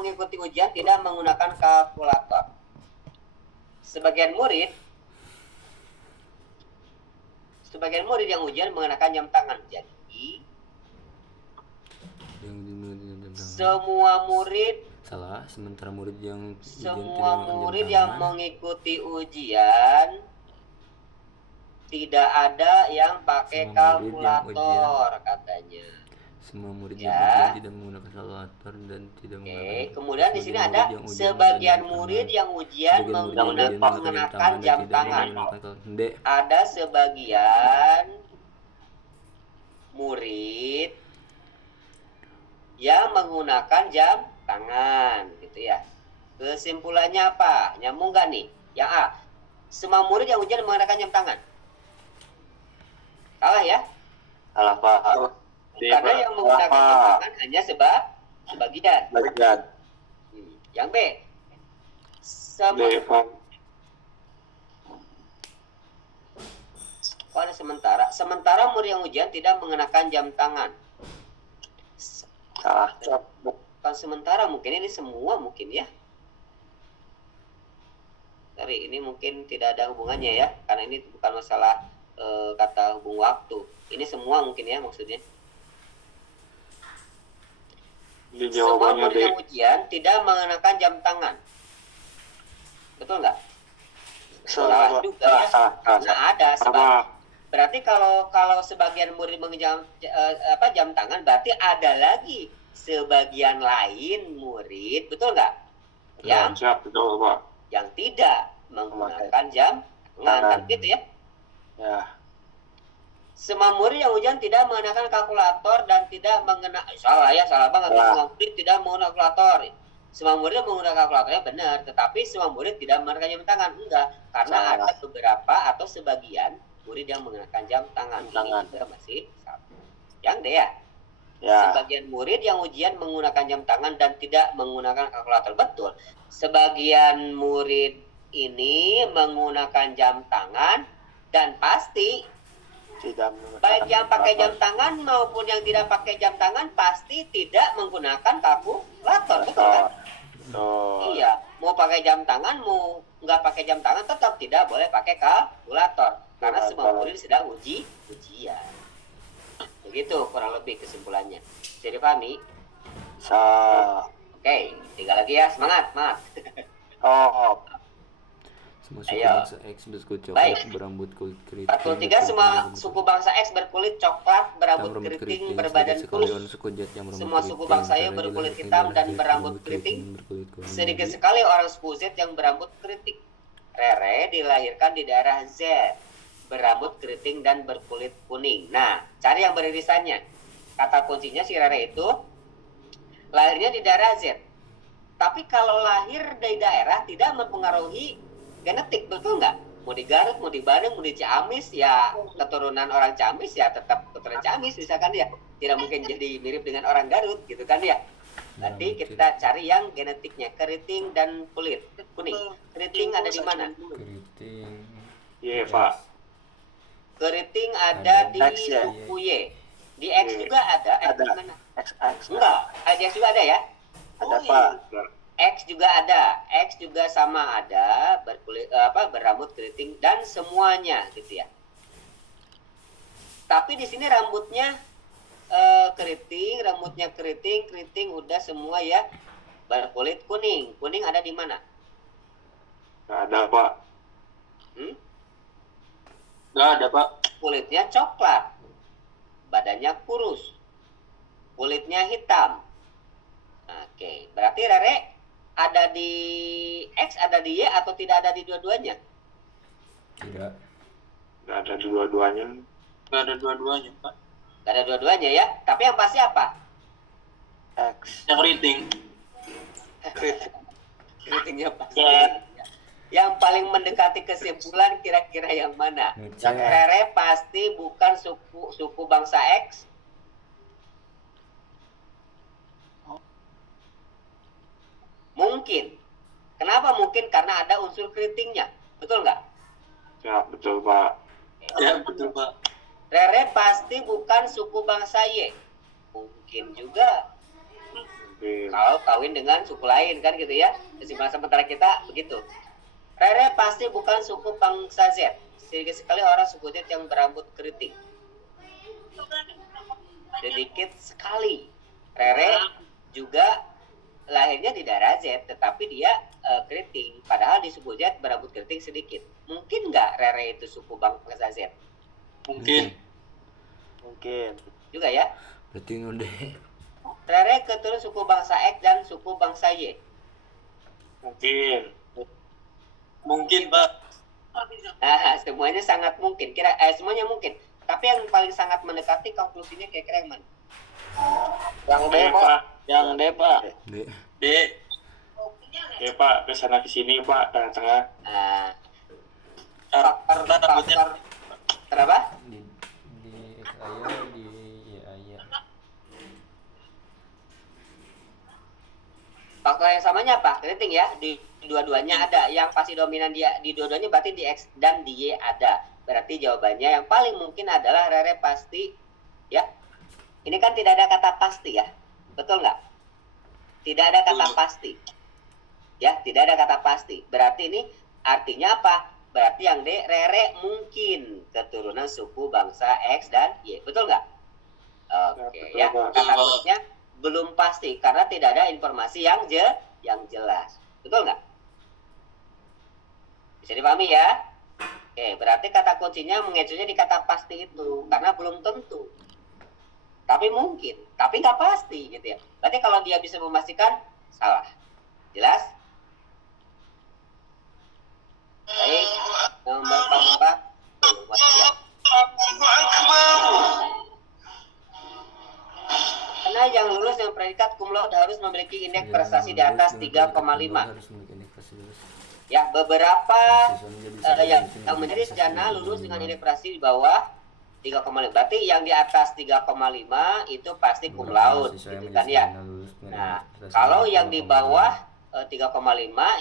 mengikuti ujian tidak menggunakan kalkulator. Sebagian murid yang ujian menggunakan jam tangan. Jadi semua murid sementara murid yang mengikuti ujian tidak ada yang pakai kalkulator katanya. Semua murid yang ujian tidak menggunakan kalkulator dan tidak menggunakan. Kemudian di sini ada sebagian murid yang ujian mengenakan jam tangan. Ada sebagian murid yang menggunakan jam tangan, gitu ya. Kesimpulannya apa? Nyambung nggak nih? Yang A, semua murid yang ujian menggunakan jam tangan. Salah ya? Salah Pak. Karena yang menggunakan jam tangan hanya sebagian. Yang B, ada sementara murid yang ujian tidak mengenakan jam tangan. Salah. Bukan sementara, mungkin ini semua mungkin ya. Sorry, ini mungkin tidak ada hubungannya ya, karena ini bukan masalah kata hubung waktu. Ini semua mungkin ya maksudnya. Semua murid yang ujian tidak mengenakan jam tangan. Betul nggak? Salah juga ya. Karena ada sebab. Berarti kalau sebagian murid mengenakan jam tangan, berarti ada lagi sebagian lain murid, betul nggak? Betul Pak. Yang tidak menggunakan jam tangan, gitu ya? Ya. Semua murid yang ujian tidak mengenakan kalkulator dan tidak mengenakan, salah banget. Semua murid tidak menggunakan kalkulator. Semua murid menggunakan kalkulatornya benar, tetapi semua murid tidak menggunakan jam tangan, enggak. Karena ada beberapa atau sebagian murid yang menggunakan jam tangan. Ini juga masih satu. Yang D ya? Sebagian murid yang ujian menggunakan jam tangan dan tidak menggunakan kalkulator. Betul. Sebagian murid ini menggunakan jam tangan dan pasti baik yang pakai jam tangan maupun yang tidak pakai jam tangan pasti tidak menggunakan kalkulator. Betul kan? Iya. Mau pakai jam tangan, mau nggak pakai jam tangan tetap tidak boleh pakai kalkulator. Karena semua murid sedang ujian. Begitu kurang lebih kesimpulannya. Jadi pahami? Oke, 3 lagi ya. Semangat. Semua suku bangsa X berkulit coklat berambut kulit keriting. 43, semua suku bangsa X berkulit coklat berambut keriting berbadan kurus. Semua suku bangsa Y berkulit hitam dan berambut keriting. Sedikit sekali orang suku Z yang berambut keriting. Rere dilahirkan di daerah Z, berambut keriting dan berkulit kuning. Nah, cari yang beririsannya. Kata kuncinya si Rere itu lahirnya di daerah Z. Tapi kalau lahir dari daerah tidak mempengaruhi genetik, betul nggak? Mau di Garut, mau di Bandung, mau di Ciamis, ya keturunan orang Ciamis ya tetap keturunan Ciamis, misalkan ya. Tidak mungkin jadi mirip dengan orang Garut, gitu kan ya. Nanti kita cari yang genetiknya, keriting dan kulit kuning. Keriting ada di mana? Keriting. Iya Pak. Keriting ada di suku Y. Di X juga ada. Di mana? Enggak, di X juga ada ya? Ada Pak. X juga ada. X juga sama ada, berkulit berambut keriting dan semuanya gitu ya. Tapi di sini rambutnya keriting, rambutnya keriting udah semua ya. Berkulit kuning. Kuning ada di mana? Nggak ada Pak. Nggak ada Pak. Kulitnya coklat. Badannya kurus. Kulitnya hitam. Oke, berarti Rere ada di X, ada di Y atau tidak ada di dua-duanya? Tidak. Nggak ada dua-duanya. Nggak ada dua-duanya Pak. Nggak ada dua-duanya ya. Tapi yang pasti apa? X. Yang keriting. Keritingnya pasti. Yang paling mendekati kesimpulan kira-kira yang mana? Yang Rere pasti bukan suku bangsa X. Mungkin. Kenapa mungkin? Karena ada unsur keritingnya. Betul nggak? Ya, betul Pak. Ya, betul Pak. Rere pasti bukan suku bangsa Y. Mungkin juga. Kalau kawin dengan suku lain kan gitu ya. Kesimpulan sementara kita begitu. Rere pasti bukan suku bangsa Z. Sedikit sekali orang suku Z yang berambut keriting. Sedikit sekali. Rere juga lahirnya di daerah Z, tetapi dia keriting. Padahal di suku Z berambut keriting sedikit. Mungkin nggak Rere itu suku bangsa Z? Mungkin. Juga ya. Berarti ngode. Rere keturunan suku bangsa X dan suku bangsa Y. Mungkin, Pak. Nah, semuanya sangat mungkin. Semuanya mungkin. Tapi yang paling sangat mendekati konklusinya kira-kira yang mana? Yang D, Pak. D. D. Ya, Pak. Kesana kesini, Pak. Tengah-tengah. Faktor kenapa? Di X aya, di Y aya. Faktor yang samanya apa? Keriting ya. Di dua-duanya ada. Yang pasti dominan dia di dua-duanya berarti di X dan di Y ada. Berarti jawabannya yang paling mungkin adalah Rere pasti ya. Ini kan tidak ada kata pasti ya. Betul nggak? Tidak ada kata pasti. Ya, tidak ada kata pasti. Berarti ini artinya apa? Berarti yang D, Rere mungkin keturunan suku bangsa X dan Y. Betul nggak? Oke, ya. Kata kuncinya belum pasti karena tidak ada informasi yang jelas. Betul nggak? Bisa dipahami ya? Oke, berarti kata kuncinya mengecunya di kata pasti itu karena belum tentu. Tapi mungkin, tapi nggak pasti gitu ya. Berarti kalau dia bisa memastikan, salah. Jelas? Baik, nomor 4. Karena yang lulus dengan predikat cum laude harus memiliki indeks prestasi di atas 3,5. Harus memiliki indeks prestasi lulus. Ya, beberapa yang yang menjadi sarjana lulus dengan indeks prestasi di bawah 3,5. Berarti yang di atas 3,5 itu pasti cum laude gitu kan ya. Nah, kalau yang di bawah 3,5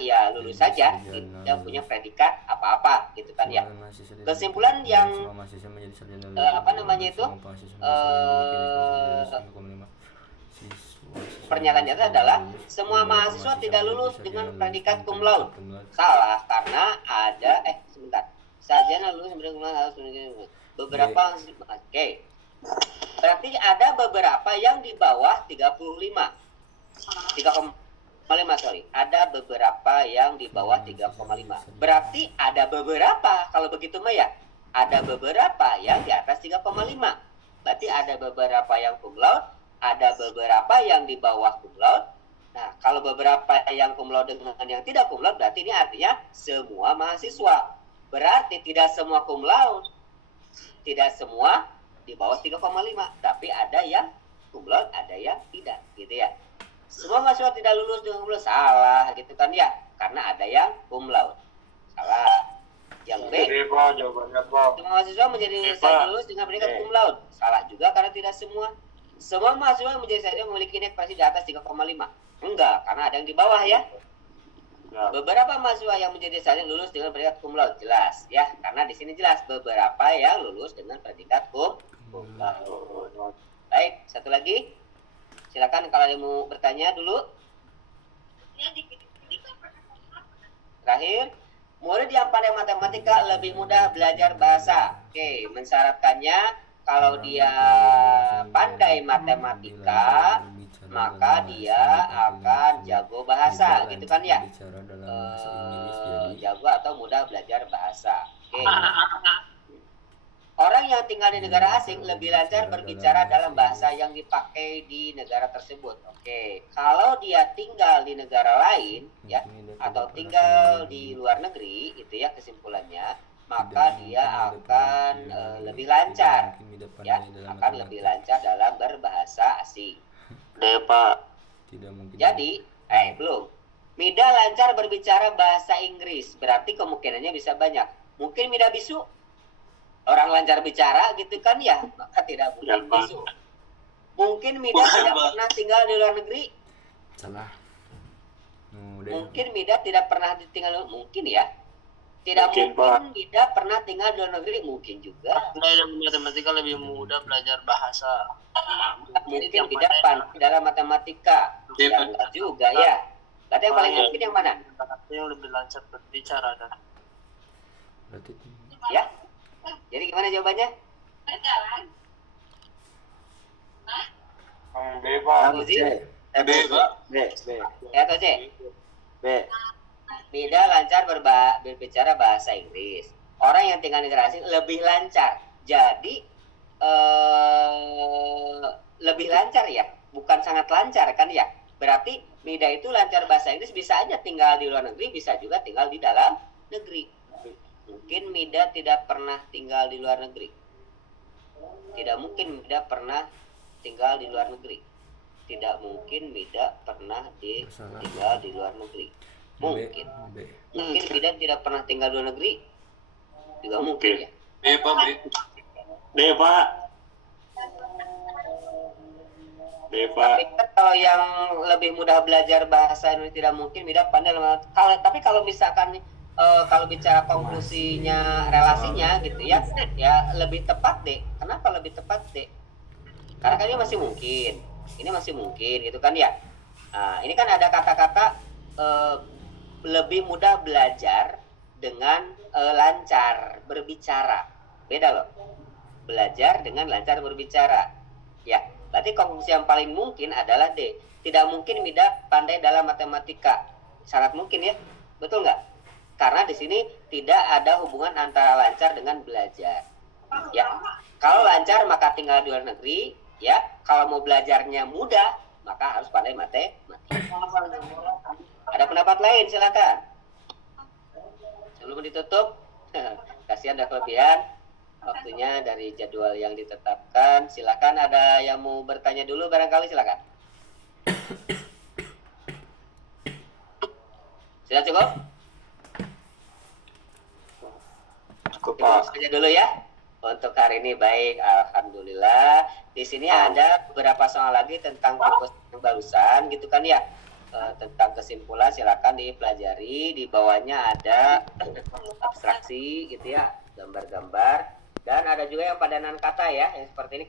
ya lulus saja, tidak punya predikat apa-apa gitu kan ya. Kesimpulan yang apa namanya itu pernyataannya adalah semua mahasiswa tidak lulus dengan predikat cum laude. Salah karena ada sebentar. Sarjana lulus dengan cum laude harus memiliki beberapa oke. Berarti ada beberapa yang di bawah 35. 3,5 sorry. Ada beberapa yang di bawah 3,5. Berarti ada beberapa kalau begitu mah ya. Ada beberapa yang di atas 3,5. Berarti ada beberapa yang cum laude, ada beberapa yang di bawah cum laude. Nah, kalau beberapa yang cum laude dengan yang tidak cum laude berarti ini artinya semua mahasiswa. Berarti tidak semua cum laude. Tidak semua di bawah 3,5, tapi ada yang cum laude, ada yang tidak, gitu ya. Semua mahasiswa tidak lulus dengan cum laude, salah, gitu kan ya, karena ada yang cum laude. Salah. Yang B, semua mahasiswa menjadi sarjana lulus dengan predikat cum laude, salah juga karena tidak semua. Semua mahasiswa yang menjadi sarjana memiliki indeks prestasi di atas 3,5. Enggak, karena ada yang di bawah ya. Beberapa mahasiswa yang menjadi sarjana lulus dengan predikat cum laude, jelas ya, karena di sini jelas beberapa yang lulus dengan predikat cum laude. Baik, satu lagi, silakan kalau ada yang mau bertanya dulu. Terakhir, murid yang pandai matematika lebih mudah belajar bahasa. Oke, mensyaratkannya kalau dia pandai matematika maka dia akan jago bahasa gitu kan ya, jago atau mudah belajar bahasa. Oke. Orang yang tinggal di negara asing lebih lancar berbicara dalam bahasa yang dipakai di negara tersebut. Oke, kalau dia tinggal di negara lain ya atau tinggal di luar negeri itu ya kesimpulannya, maka dia akan lebih lancar ya, akan lebih lancar dalam berbahasa asing. Pak. Tidak mungkin. Jadi, belum. Mida lancar berbicara bahasa Inggris, berarti kemungkinannya bisa banyak. Mungkin Mida bisu, orang lancar bicara gitu kan ya, maka tidak mungkin bisu. Mungkin Mida tidak pernah tinggal di luar negeri. Salah. Mungkin Mida tidak pernah tinggal, mungkin ya. Tidak Mungkin, mungkin tidak pernah tinggal di luar negeri, mungkin juga. Belajar matematika lebih mudah belajar bahasa. Mungkin tidak pandai dalam matematika. Iya, Ya, enggak juga ya. Berarti yang paling mungkin yang mana? Yang lebih lancar berbicara dan Berarti Ya. Jadi gimana jawabannya? B, Pak. Uzi? B, Pak. Ya atau C? Tidak lancar berbicara bahasa Inggris. Orang yang tinggal di negara asing lebih lancar. Jadi lebih lancar ya, bukan sangat lancar kan ya. Berarti Mida itu lancar bahasa Inggris, bisa aja tinggal di luar negeri, bisa juga tinggal di dalam negeri. Mungkin Mida tidak pernah tinggal di luar negeri. Tidak mungkin Mida pernah tinggal di luar negeri. Tidak mungkin Mida pernah tinggal di luar negeri. Mungkin. B. Mungkin Mida tidak pernah tinggal di luar negeri. Juga mungkin ya. B, Pak. B. D, Pak. D, Pak. Tapi kan kalau yang lebih mudah belajar bahasa Indonesia tidak mungkin Mida pandai tapi kalau misalkan kalau bicara konklusinya, relasinya gitu ya, ya lebih tepat deh. Kenapa lebih tepat deh? Karena kan ini masih mungkin gitu kan ya. Nah, ini kan ada kata-kata lebih mudah belajar dengan lancar berbicara. Beda loh. Belajar dengan lancar berbicara. Ya, berarti konklusi yang paling mungkin adalah D. Tidak mungkin Mida pandai dalam matematika. Sangat mungkin ya. Betul nggak? Karena di sini tidak ada hubungan antara lancar dengan belajar. Ya, kalau lancar maka tinggal di luar negeri. Ya, kalau mau belajarnya mudah maka harus pandai matematika. Ada pendapat lain silakan. Sebelum ditutup, kasihan ada kelebihan waktunya dari jadwal yang ditetapkan. Silakan, ada yang mau bertanya dulu barangkali, silakan. Sudah cukup? Cukup, Cukup Pak. saja dulu ya. Untuk hari ini baik, alhamdulillah. Di sini ada beberapa soal lagi tentang fokus yang barusan gitu kan ya. Tentang kesimpulan silakan dipelajari. Di bawahnya ada abstraksi gitu ya, gambar-gambar, dan ada juga yang padanan kata ya, yang seperti ini.